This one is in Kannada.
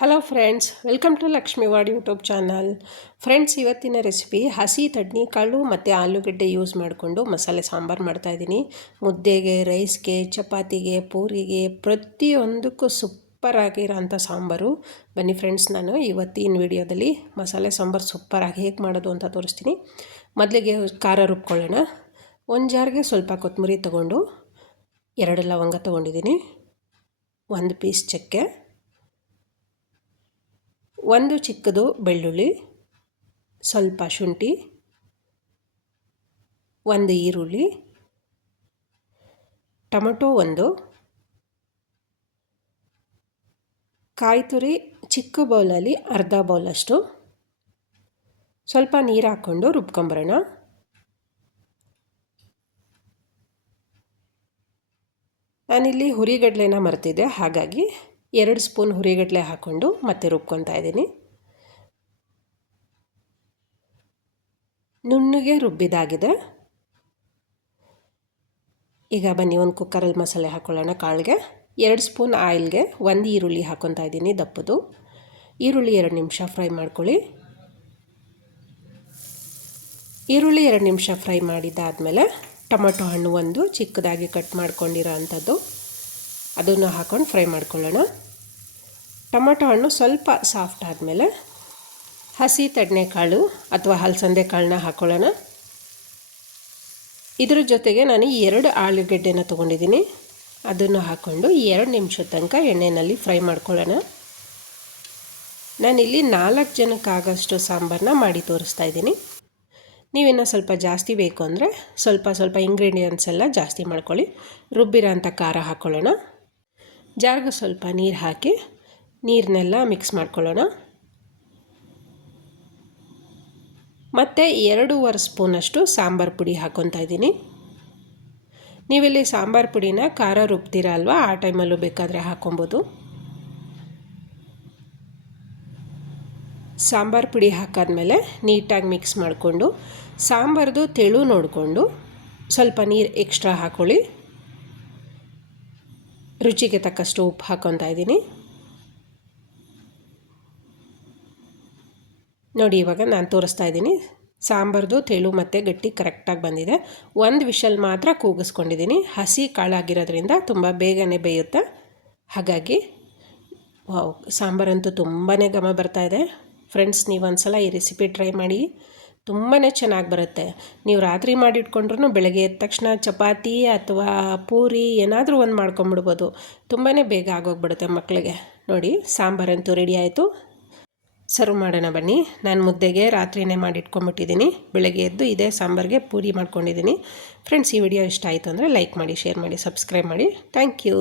Hello friends, welcome to Lakshmi ward YouTube channel. Friends, ಇವತ್ತಿನ ರೆಸಿಪಿ ಹಸಿ ತಡ್ನಿಕಾಳು ಮತ್ತು ಆಲೂಗಡ್ಡೆ ಯೂಸ್ ಮಾಡಿಕೊಂಡು ಮಸಾಲೆ ಸಾಂಬಾರು ಮಾಡ್ತಾಯಿದ್ದೀನಿ. ಮುದ್ದೆಗೆ, ರೈಸ್ಗೆ, ಚಪಾತಿಗೆ, ಪೂರಿಗೆ ಪ್ರತಿಯೊಂದಕ್ಕೂ ಸೂಪರಾಗಿರೋಂಥ ಸಾಂಬಾರು. ಬನ್ನಿ ಫ್ರೆಂಡ್ಸ್, ನಾನು ಇವತ್ತಿನ ವಿಡಿಯೋದಲ್ಲಿ ಮಸಾಲೆ ಸಾಂಬಾರು ಸೂಪರಾಗಿ ಹೇಗೆ ಮಾಡೋದು ಅಂತ ತೋರಿಸ್ತೀನಿ. ಮೊದಲಿಗೆ ಖಾರ ರುಬ್ಕೊಳ್ಳೋಣ. ಒಂದು ಜಾರ್ಗೆ ಸ್ವಲ್ಪ ಕೊತ್ತಂಬರಿ ತೊಗೊಂಡು 2 ಲವಂಗ ತೊಗೊಂಡಿದ್ದೀನಿ, 1 ಪೀಸ್ ಚಕ್ಕೆ, 1 ಚಿಕ್ಕದು ಬೆಳ್ಳುಳ್ಳಿ, ಸ್ವಲ್ಪ ಶುಂಠಿ, 1 ಈರುಳ್ಳಿ, ಟೊಮಟೊ 1, ಕಾಯಿ ತುರಿ ಚಿಕ್ಕ ಬೌಲಲ್ಲಿ ಅರ್ಧ ಬೌಲಷ್ಟು, ಸ್ವಲ್ಪ ನೀರು ಹಾಕ್ಕೊಂಡು ರುಬ್ಕೊಂಬರೋಣ. ನಾನಿಲ್ಲಿ ಹುರಿಗಡಲೆನ ಮರೆತಿದ್ದೆ, ಹಾಗಾಗಿ 2 ಸ್ಪೂನ್ ಹುರಿಗಡಲೆ ಹಾಕ್ಕೊಂಡು ಮತ್ತೆ ರುಬ್ಕೊತಾ ಇದ್ದೀನಿ. ನುಣ್ಣಗೆ ರುಬ್ಬಿದಾಗಿದೆ. ಈಗ ಬನ್ನಿ ಒಂದು ಕುಕ್ಕರಲ್ಲಿ ಮಸಾಲೆ ಹಾಕ್ಕೊಳ್ಳೋಣ. ಕಾಳಿಗೆ 2 ಸ್ಪೂನ್ ಆಯಿಲ್ಗೆ 1 ಈರುಳ್ಳಿ ಹಾಕ್ಕೊತಾ ಇದ್ದೀನಿ, ದಪ್ಪದು ಈರುಳ್ಳಿ. 2 ನಿಮಿಷ ಫ್ರೈ ಮಾಡ್ಕೊಳ್ಳಿ. ಈರುಳ್ಳಿ 2 ನಿಮಿಷ ಫ್ರೈ ಮಾಡಿದ್ದಾದಮೇಲೆ ಟೊಮಟೊ ಹಣ್ಣು 1 ಚಿಕ್ಕದಾಗಿ ಕಟ್ ಮಾಡ್ಕೊಂಡಿರೋ ಅಂಥದ್ದು, ಅದನ್ನು ಹಾಕ್ಕೊಂಡು ಫ್ರೈ ಮಾಡ್ಕೊಳ್ಳೋಣ. ಟೊಮಟೊ ಹಣ್ಣು ಸ್ವಲ್ಪ ಸಾಫ್ಟ್ ಆದಮೇಲೆ ಹಸಿ ತಡ್ನೆಕಾಳು ಅಥವಾ ಹಲಸಂದೆ ಕಾಳನ್ನ ಹಾಕ್ಕೊಳ್ಳೋಣ. ಇದ್ರ ಜೊತೆಗೆ ನಾನು 2 ಆಲೂಗಡ್ಡೆನ ತೊಗೊಂಡಿದ್ದೀನಿ, ಅದನ್ನು ಹಾಕ್ಕೊಂಡು 2 ನಿಮಿಷದ ತನಕ ಎಣ್ಣೆಯಲ್ಲಿ ಫ್ರೈ ಮಾಡ್ಕೊಳ್ಳೋಣ. ನಾನಿಲ್ಲಿ 4 ಜನಕ್ಕಾಗಷ್ಟು ಸಾಂಬಾರನ್ನ ಮಾಡಿ ತೋರಿಸ್ತಾ ಇದ್ದೀನಿ. ನೀವಿನ್ನೂ ಸ್ವಲ್ಪ ಜಾಸ್ತಿ ಬೇಕು ಅಂದರೆ ಸ್ವಲ್ಪ ಇಂಗ್ರೀಡಿಯೆಂಟ್ಸ್ ಎಲ್ಲ ಜಾಸ್ತಿ ಮಾಡ್ಕೊಳ್ಳಿ. ರುಬ್ಬಿರೋ ಅಂಥ ಖಾರ ಹಾಕ್ಕೊಳ್ಳೋಣ. ಜಾರ್ಗೆ ಸ್ವಲ್ಪ ನೀರು ಹಾಕಿ ನೀರನ್ನೆಲ್ಲ ಮಿಕ್ಸ್ ಮಾಡ್ಕೊಳ್ಳೋಣ. ಮತ್ತು 2.5 ಸ್ಪೂನಷ್ಟು ಸಾಂಬಾರು ಪುಡಿ ಹಾಕ್ಕೊತಾ ಇದ್ದೀನಿ. ನೀವಿಲ್ಲಿ ಸಾಂಬಾರು ಪುಡಿನ ಖಾರ ರುಬ್ತೀರ ಅಲ್ವಾ, ಆ ಟೈಮಲ್ಲೂ ಬೇಕಾದರೆ ಹಾಕ್ಕೊಬೋದು. ಸಾಂಬಾರು ಪುಡಿ ಹಾಕಾದ್ಮೇಲೆ ನೀಟಾಗಿ ಮಿಕ್ಸ್ ಮಾಡಿಕೊಂಡು ಸಾಂಬಾರ್ದು ತೆಳು ನೋಡಿಕೊಂಡು ಸ್ವಲ್ಪ ನೀರು ಎಕ್ಸ್ಟ್ರಾ ಹಾಕ್ಕೊಳ್ಳಿ. ರುಚಿಗೆ ತಕ್ಕಷ್ಟು ಉಪ್ಪು ಹಾಕ್ಕೊತಾ ಇದ್ದೀನಿ. ನೋಡಿ, ಇವಾಗ ನಾನು ತೋರಿಸ್ತಾ ಇದ್ದೀನಿ. ಸಾಂಬಾರ್ದು ತೆಳು ಮತ್ತು ಗಟ್ಟಿ ಕರೆಕ್ಟಾಗಿ ಬಂದಿದೆ. 1 ವಿಷಲ್ ಮಾತ್ರ ಕೂಗಿಸ್ಕೊಂಡಿದ್ದೀನಿ. ಹಸಿ ಕಾಳಾಗಿರೋದ್ರಿಂದ ತುಂಬ ಬೇಗನೆ ಬೇಯುತ್ತೆ. ಹಾಗಾಗಿ ಸಾಂಬಾರಂತೂ ತುಂಬಾ ಘಮ ಬರ್ತಾಯಿದೆ. ಫ್ರೆಂಡ್ಸ್, ನೀವು ಒಂದ್ಸಲ ಈ ರೆಸಿಪಿ ಟ್ರೈ ಮಾಡಿ, ತುಂಬಾ ಚೆನ್ನಾಗಿ ಬರುತ್ತೆ. ನೀವು ರಾತ್ರಿ ಮಾಡಿಟ್ಕೊಂಡ್ರೂ ಬೆಳಗ್ಗೆ ಎದ್ದ ತಕ್ಷಣ ಚಪಾತಿ ಅಥವಾ ಪೂರಿ ಏನಾದರೂ ಒಂದು ಮಾಡ್ಕೊಂಬಿಡ್ಬೋದು. ತುಂಬಾ ಬೇಗ ಆಗೋಗ್ಬಿಡುತ್ತೆ ಮಕ್ಕಳಿಗೆ. ನೋಡಿ, ಸಾಂಬಾರಂತೂ ರೆಡಿ ಆಯಿತು. ಸರ್ವ್ ಮಾಡೋಣ ಬನ್ನಿ. ನಾನು ಮುದ್ದೆಗೆ ರಾತ್ರಿಯೇ ಮಾಡಿಟ್ಕೊಂಬಿಟ್ಟಿದ್ದೀನಿ. ಬೆಳಗ್ಗೆ ಎದ್ದು ಇದೇ ಸಾಂಬಾರಿಗೆ ಪೂರಿ ಮಾಡ್ಕೊಂಡಿದ್ದೀನಿ. ಫ್ರೆಂಡ್ಸ್, ಈ ವಿಡಿಯೋ ಇಷ್ಟ ಆಯಿತು ಅಂದರೆ ಲೈಕ್ ಮಾಡಿ, ಶೇರ್ ಮಾಡಿ, ಸಬ್ಸ್ಕ್ರೈಬ್ ಮಾಡಿ. Thank you.